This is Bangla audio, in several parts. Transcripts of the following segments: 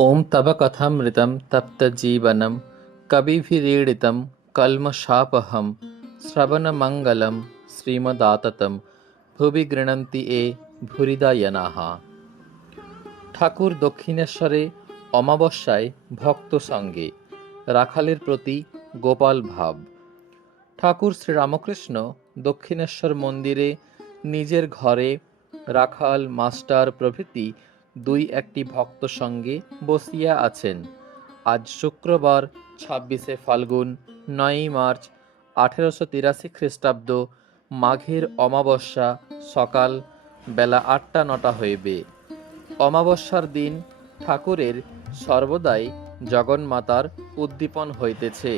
ॐ तव कथामृतं तप्तजीवनं कविभिरीडितं कल्मषापहं শ্রবণমঙ্গলম শ্রীমদাততম ভুবি গৃণন্তি এ ভূরিদায়নাঃ। ঠাকুর দক্ষিণেশ্বরে অমাবস্যায় ভক্ত সঙ্গে রাখালের প্রতি গোপাল ভাব। ঠাকুর শ্রীরামকৃষ্ণ দক্ষিণেশ্বর মন্দিরে নিজের ঘরে রাখাল, মাস্টার প্রভৃতি দুই একটি ভক্ত সঙ্গে বসিয়া আছেন। আজ শুক্রবার ২৬শে ফাল্গুন ৯ই মার্চ ১৮৮৩ খ্রিস্টাব্দ, মাঘের অমাবস্যা, সকাল বেলা ৮টা-৯টা হইবে। অমাবস্যার দিন ঠাকুরের সর্বদাই জগন্মাতার উদ্দীপন হইতেছে।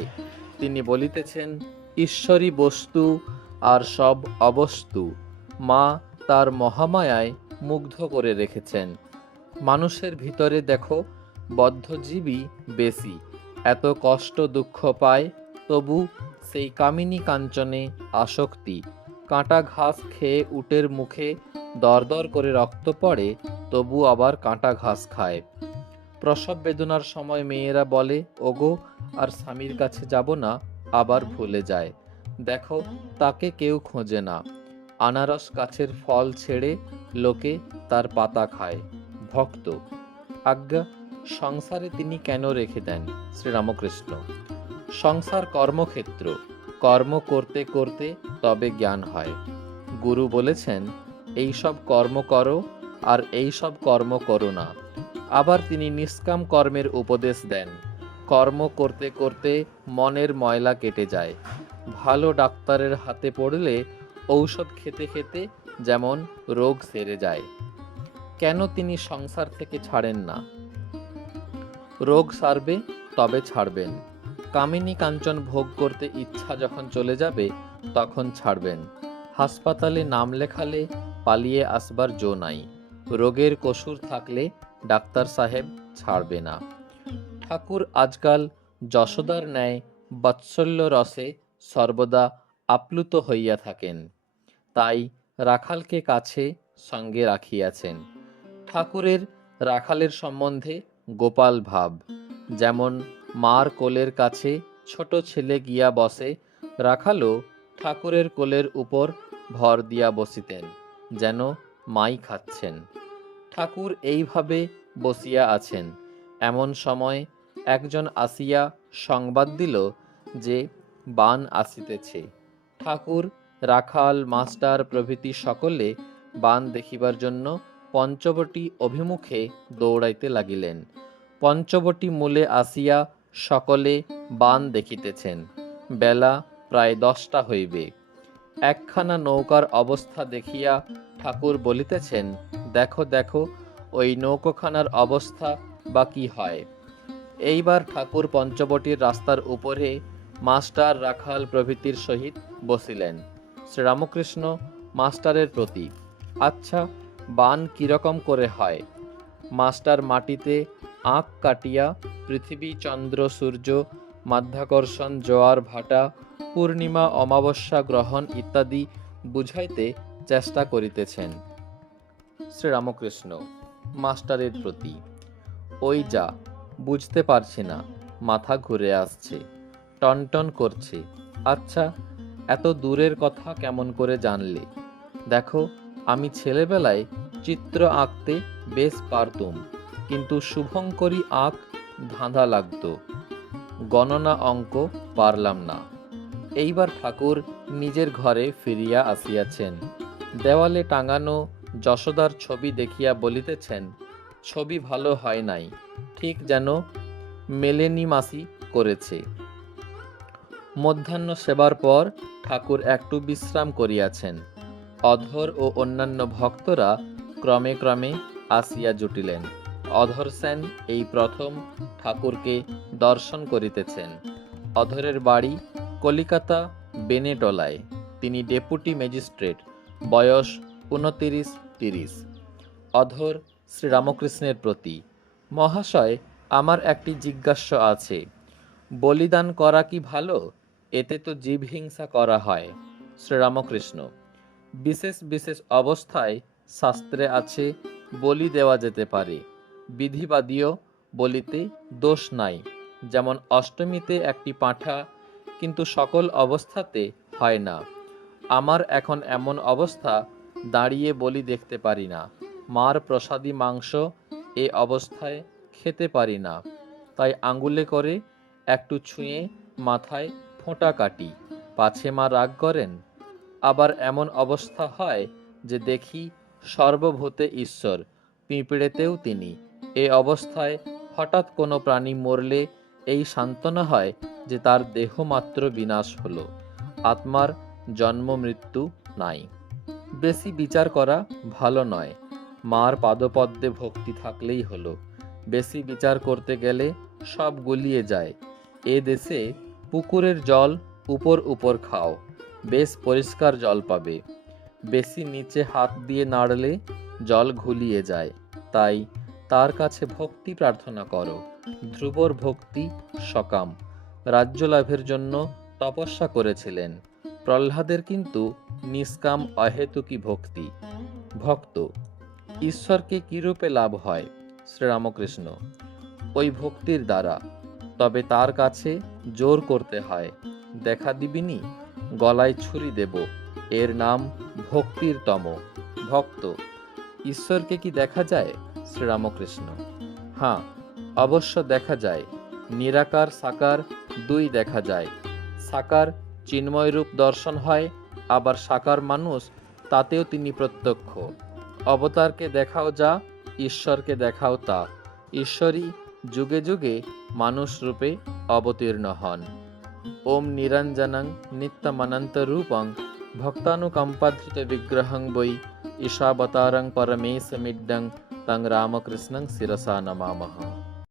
তিনি বলিতেছেন, ঈশ্বরী বস্তু আর সব অবস্তু মা তার মহামায়ায় মুগ্ধ করে রেখেছেন। মানুষের ভিতরে দেখো বদ্ধজীবী বেশি, এত কষ্ট দুঃখ পায়, তবু সেই কামিনী কাঞ্চনে আসক্তি। কাঁটা ঘাস খেয়ে উটের মুখে দরদর করে রক্ত পড়ে, তবু আবার কাঁটা ঘাস খায়। প্রসব বেদনার সময় মেয়েরা বলে, ওগো আর স্বামীর কাছে যাব না, আবার ভুলে যায়। দেখো তাকে কেউ খোঁজে না। আনারস গাছের ফল ছেড়ে লোকে তার পাতা খায়। ভক্ত আজ্ঞা, সংসারে তিনি কেন রেখে দেন? শ্রীরামকৃষ্ণ, সংসার কর্মক্ষেত্র, কর্ম করতে করতে তবে জ্ঞান হয়। গুরু বলেছেন, এই সব কর্ম করো আর এই সব কর্ম করো না। আবার তিনি নিষ্কাম কর্মের উপদেশ দেন। কর্ম করতে করতে মনের ময়লা কেটে যায়। ভালো ডাক্তারের হাতে পড়লে ঔষধ খেতে খেতে যেমন রোগ সেরে যায়। কেন তিনি সংসার থেকে ছাড়েন না? রোগ সারবে তবে ছাড়বেন। কামিনী কাঞ্চন ভোগ করতে ইচ্ছা যখন চলে যাবে তখন ছাড়বেন। হাসপাতালে নাম লেখালে পালিয়ে আসবার জো নাই। রোগের কসুর থাকলে ডাক্তার সাহেব ছাড়বে না। ঠাকুর আজকাল যশোদার ন্যায় বাৎসল্য রসে সর্বদা আপ্লুত হইয়া থাকেন। তাই রাখালকে কাছে সঙ্গে রাখিয়াছেন। ঠাকুরের রাখালের সম্বন্ধে গোপাল ভাব। যেমন মার কোলের কাছে ছোট ছেলে গিয়া বসে, রাখালও ঠাকুরের কোলের উপর ভর দিয়া বসিতেন, যেন মাই খাচ্ছেন। ঠাকুর এইভাবে বসিয়া আছেন। এমন সময় একজন আসিয়া সংবাদ দিল যে বান আসিতেছে। ঠাকুর, রাখাল, মাস্টার প্রভৃতি সকলে বান দেখিবার জন্য পঞ্চবটী অভিমুখে দৌড়াইতে লাগিলেন। পঞ্চবটী মূলে আসিয়া সকলে বান দেখিতেছেন। বেলা প্রায় 10টা হইবে। একখানা নৌকার অবস্থা দেখিয়া ঠাকুর বলিতেছেন, দেখো দেখো ওই নৌকোখানার অবস্থা বা কি হয়। এইবার ঠাকুর পঞ্চবটির রাস্তার উপরে মাস্টার, রাখাল প্রভৃতির সহিত বসিলেন। শ্রীরামকৃষ্ণ মাস্টারের প্রতি, আচ্ছা বান কিরকম করে হয়? মাস্টার মাটিতে আঁক কাটিয়া পৃথিবী, চন্দ্র, সূর্য, মাধ্যাকর্ষণ, জোয়ার ভাটা, পূর্ণিমা, অমাবস্যা, গ্রহণ ইত্যাদি বুঝাইতে চেষ্টা করিতেছেন। শ্রীরামকৃষ্ণ মাস্টারের প্রতি, ওই যা, বুঝতে পারছি না, মাথা ঘুরে আসছে, টনটন করছে। আচ্ছা এত দূরের কথা কেমন করে জানলে? দেখো আমি ছেলেবেলায় চিত্র আঁকতে বেশ পারতুম, কিন্তু শুভঙ্করী আঁক ধাঁধা লাগতো, গণনা অঙ্ক পারলাম না। এইবার ঠাকুর নিজের ঘরে ফিরিয়া আসিয়াছেন। দেওয়ালে টাঙানো যশোদার ছবি দেখিয়া বলিতেছেন, ছবি ভালো হয় নাই, ঠিক যেন মেলেনি মাসি করেছে। মধ্যাহ্ন সেবার পর ঠাকুর একটু বিশ্রাম করিয়াছেন। অধর ও অন্যান্য ভক্তরা ক্রমে ক্রমে আসিয়া জুটিলেন। অধর সেন এই প্রথম ঠাকুরকে দর্শন করিতেছেন। অধরের বাড়ি কলিকাতা বেনেটলায়। তিনি ডেপুটি ম্যাজিস্ট্রেট, বয়স 29-30। অধর শ্রীরামকৃষ্ণের প্রতি, মহাশয় আমার একটি জিজ্ঞাসা আছে। বলিদান করা কি ভালো? এতে তো জীবহিংসা করা হয়। শ্রীরামকৃষ্ণ, বিশেষ বিশেষ অবস্থায় শাস্ত্রে আছে বলি দেওয়া যেতে পারে, বিধিবাদীও বলিতে দোষ নাই। যেমন অষ্টমীতে একটি পাঁঠা, কিন্তু সকল অবস্থাতে হয় না। আমার এখন এমন অবস্থা, দাঁড়িয়ে বলি দেখতে পারি না। মার প্রসাদী মাংস এ অবস্থায় খেতে পারি না, তাই আঙ্গুলে করে একটু ছুঁয়ে মাথায় ফোঁটা কাটি, পাছে মা রাগ করেন। আবার এমন অবস্থা হয় যে দেখি সর্বভূতে ঈশ্বর, পিঁপড়েতেও তিনি। এ অবস্থায় হঠাৎ কোনো প্রাণী মরলে এই সান্ত্বনা হয় যে তার দেহমাত্র বিনাশ হলো, আত্মার জন্ম মৃত্যু নাই। বেশি বিচার করা ভালো নয়। মার পাদপদ্মে ভক্তি থাকলেই হলো। বেশি বিচার করতে গেলে সব গুলিয়ে যায়। এ দেশে পুকুরের জল উপর উপর খাও, বেশ পরিষ্কার জল পাবে। বেশি নিচে হাত দিয়ে নাড়লে জল ঘুলিয়ে যায়। তাই তার কাছে ভক্তি প্রার্থনা করো। ধ্রুবর ভক্তি সকাম, রাজ্য লাভের জন্য তপস্যা করেছিলেন। প্রহ্লাদের কিন্তু নিষ্কাম অহেতুকী ভক্তি। ভক্ত ঈশ্বরকে কিরূপে লাভ হয়? শ্রীরামকৃষ্ণ, ওই ভক্তির দ্বারা। তবে তার কাছে জোর করতে হয়। দেখা দিবিনি, গলায় ছুরি দেব, এর নাম ভক্তির তম। ভক্ত ঈশ্বরকে কি দেখা যায়? শ্রীরামকৃষ্ণ, হ্যাঁ, অবশ্য দেখা যায়। নিরাকার সাকার দুই দেখা যায়। সাকার চিন্ময় রূপ দর্শন হয়, আবার সাকার মানুষ, তাতেও তিনি প্রত্যক্ষ। অবতারকে দেখাও যা, ঈশ্বরকে দেখাও তা। ঈশ্বরই যুগে যুগে মানুষ রূপে অবতীর্ণ হন। ওম নিরঞ্জনং নিত্যমনন্তরূপং ভক্তানুকম্পাধৃত বিগ্রহং বৈ ঈশাবতারং পরমেশমিড্ডং তং রামকৃষ্ণং শিরসা নমামহ।